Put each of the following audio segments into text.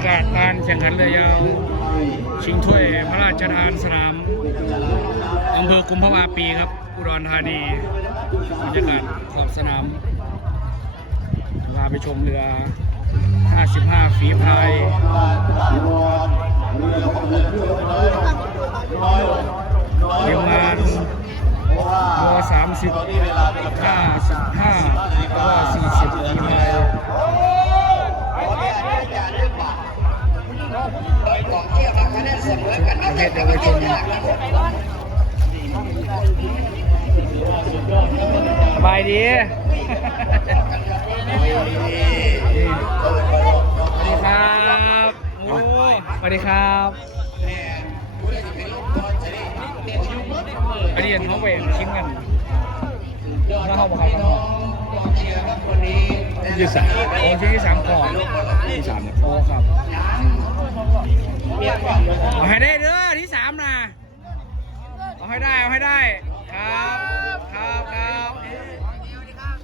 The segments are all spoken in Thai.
ากาศการแข่งขันเรือยาวชิงถ้วยพระราชทานสนามอำเภอกุมภาวาปีครับอุดรธานีบรรยากาศขอบสนามพาไปชมเรือ 55 ฝีพายเรียงานเรือ30 ประเภทเยาวชนสบายดีสวัสดีครับโอ้สวัสดีครับอันนี้เห็นเขาเวงชิ้นกันแล้วเขาบอกเขากันยี่สามโอ้ชิ้นที่สามก่อนที่สามโอ้ครับ เอาให้ได้เด้อที่สามนะเอาให้ได้เอาให้ได้ครับครับครับ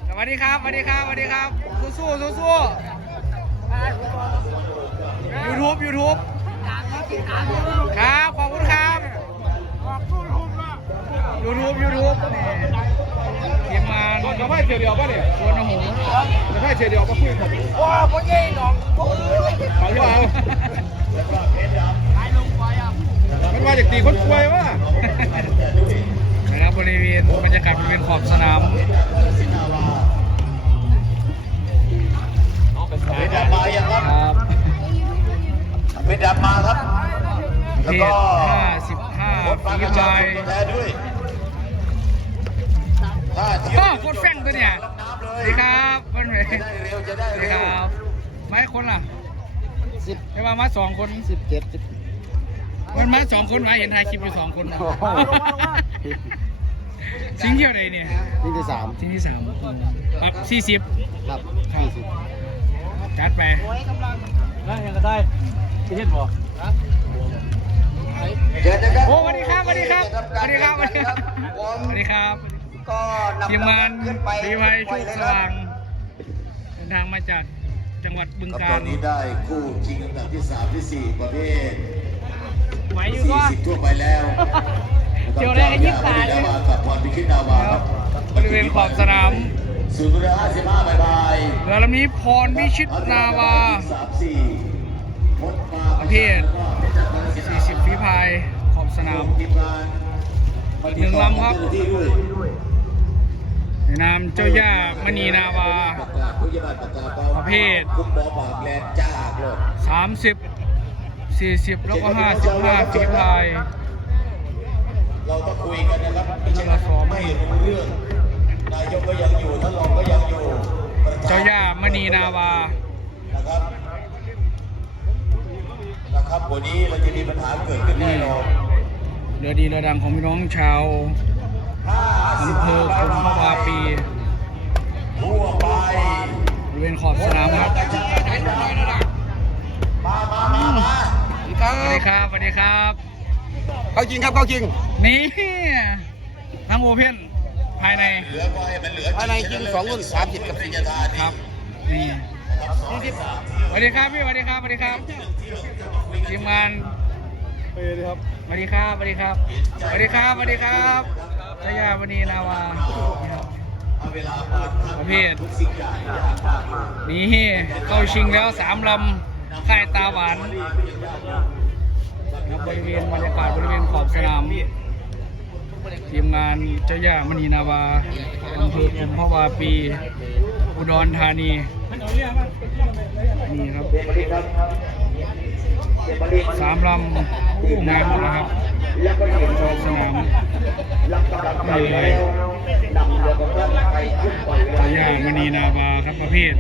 สวัสดีครับสวัสดีครับสวัสดีครับสู้สู้สู้สู้ยูทูบยูทูบครับขอบคุณครับยูทูบยูทูบทีมงานจะให้เทียวเดียวป่ะเนี่ยชวนโอ้โหจะให้เทียวเดียวป่ะคุยกันว้าพ่อใหญ่หนองพ่อเอาที่เอา มันมาจากตีคนป่วยวะนะครับบริเวณบรรยากาศบริเวณขอบสนามเป็นดามาอย่างครับครับเป็นดามาครับประแล้วเภก็ท55รถฝีกระพาชากยตัวแทนด้วยถ้าเที่ยวโอ้โคตรแฟงตัวเนี่ยสวัสดีครับเพื่อนเว้ยจะได้เร็วจะได้สวัสดีเร็ควรับ ไม่คนล่ะ สิบไม่ว่ามาสองคนสิบเจ็ดสิบมันมาสองคนไหมเห็นถ่ายคลิปอยู่สองคนซิงเที่ยวไหนเนี่ยนี่ที่สามซิงที่สามปรับสี่สิบครับสี่สิบจัดไปแล้วยังก็ได้ที่เห็นบ่เชิญนะครับโอ้สวัสดีครับสวัสดีครับสวัสดีครับสวัสดีครับผมสวัสดีครับก็นำทีมงานขึ้นไปรีภัยโชคสว่างปล่อยเลยเดินทางมาจาก จังหวัดบึงครับกาตอฬนนี้ได้คู่ชิงอันดับที่3ที่4ประเภทไหวอยู่ก็40ทั่วไปแล้วเกี่ยวอะไรกับยี่สิบสามดาวากับพรพิคิดดาวาครับบริเวณขอบสนามศูนย์เรือ55บายบายเรือลำนี้พรวิชิตนาวา สามสี่มดมาประเภท 40ฝีพายขอบสนามทีมงานหนึ่งลำครับ ที่ด้วย ในนามเจ้าย่ามณีนาวา ประกาศผู้ยบัตรประกาศเป้าประเภทคุมบอปากแลนจ้ากเลย30 40 แล้วก็ 55ฝีพายเราต้องคุยกันนะครับไม่ใช่ไม่รู้เรื่อง นายกก็ยังอยู่ท่านรองก็ยังอยู่ประธนเจ้าย่ามณีนาวา นะครับ นะครับวันนี้เราจะมีปัญหาเกิดขึ้นแน่นอนเรือดีเรือดังของพี่น้องชาว อำเภอกุมภาวาปีทั่วไปบริเวณขอบสนามครับมามามามาสวัสดีครับสวัสดีครับ เข้าจริงครับเข้าจริง นี่ทั้งโอเพ่นภายในเหลือก็ให้มันเหลือภายในจริงสองรุ่นสามสิบกับสี่สิบครับ นี่สวัสดีครับพี่สวัสดีครับสวัสดีครับทีมงานสวัสดีครับสวัสดีครับสวัสดีครับสวัสดีครับสวัสดีครับ ชายาวันนีนาวาประเภทนี่เข้าชิงแล้วสามลำค่ายตาหวานบริเวณบรรยากาศบริเวณขอบสนามทีมงานเจ้าย่ามณีนาวาอำเภอกุมภาวาปี อุดรธานี สามลำคู่งานหมดนะครับขอบสนามนี่เลยตายามณีนาวาครับประเภท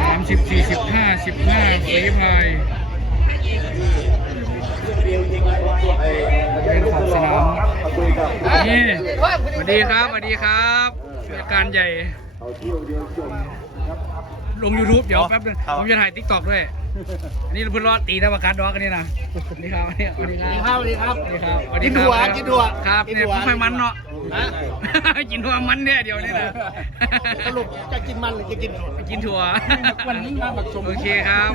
สามสิบสี่สิบห้าสิบห้าฝีพายเป็นขอบสนามนี่สวัสดีครับสวัสดีครับรายการใหญ่ ลง YouTube เดี๋ยวแป๊บนึงผมจะถ่าย t ิ k t o k ด้วย อันนี้เพิ่งรอดตีนะประกันดอกกันนี่นะสวัสดีครับสวัสดีครับสวัสดีครับสวัสดีครับสวัสดีกินคถั่รัวบกินถั่วครับกินเนี่ยถั่วไม่ค่อยมันเนาะฮะกินถั่วมันเนี่ยเดี๋ยวนี่นะสรุปจะกินมันหรือจะกินถั่วกินถั่ววันนี้มาแบบชมโอเคครับ